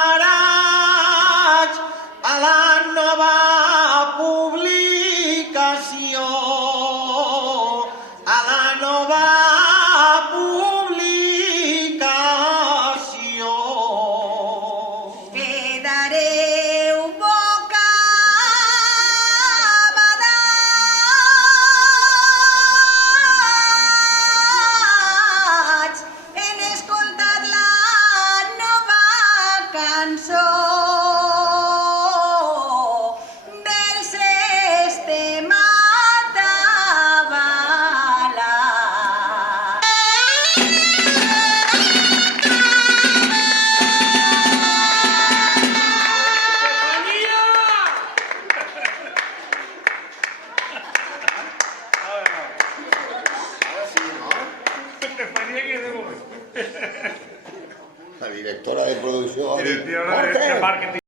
preparats a la nova publicació, a la nova publicació. Quedareu bocabadats en escoltar la nova cançó dels Estematabala. La directora de producción. Directora de marketing.